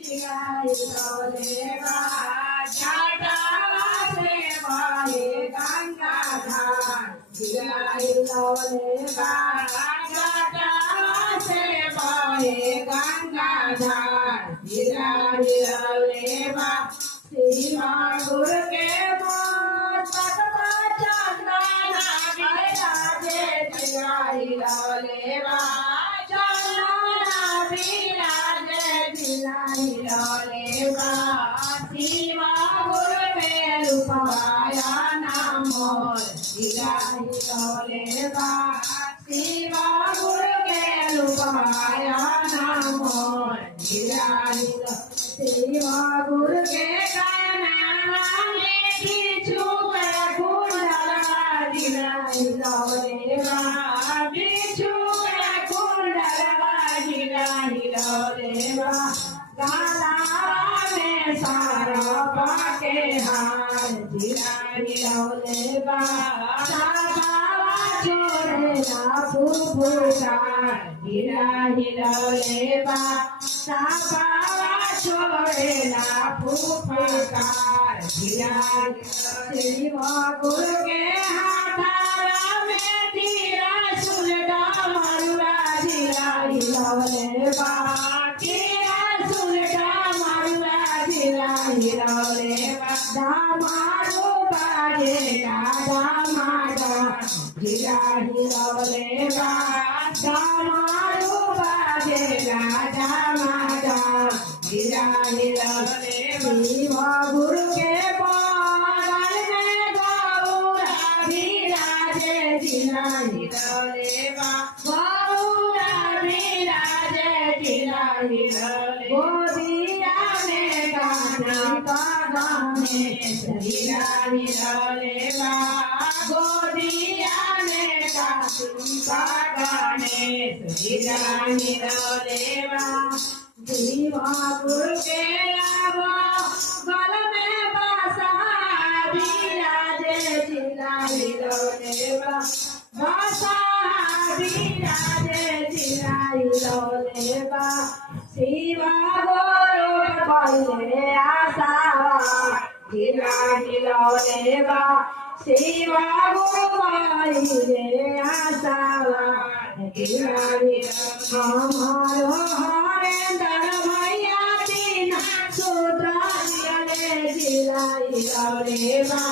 जिलाई लोले बा जटा से बहे गंगा धार जिलाई लोले बा जटा से बहे गंगा धार जिलाई लोले बा शिवा गुरु के जिलाई लोले बा चंदना विराजे जिलाई लोले बा शिवा गुरु में रूपाया नामो जिलाई लोले बा शिवा गुरु के रूपाया नामो जिलाई शिवा गुरु के सारा पाके हार जिलाई लोले बा छोड़े ना फूफार जिलाई लोले बा छोड़े ना फूफार जिलाई शिवा गुरु के हाथ में तीरा सुलटा मरुआ जिलाई लोले बा दामारो बाजे दामादा जिलाई लोले बा दामारो बाजे दामादा जिलाई लोले शिवा गुरु के बागल में गौरा विराजे जिलाई लोले बा गौरा विराजे जिलाई लोले गोदिया में गाना जिलाई लोले बा गोदिया में गाने जिलाई लोले बा शिवा गुरु के लावा गल में बासा विराजे जिलाई लोले बा बासा विराजे जिलाई लोले बा शिवा गुरु पहले आशा जिलाई लोले बा शिवा गुरु पहले आशा जिलाई हमारो हरेंद्र भैया तीन सूत्र जिलाई लोले बा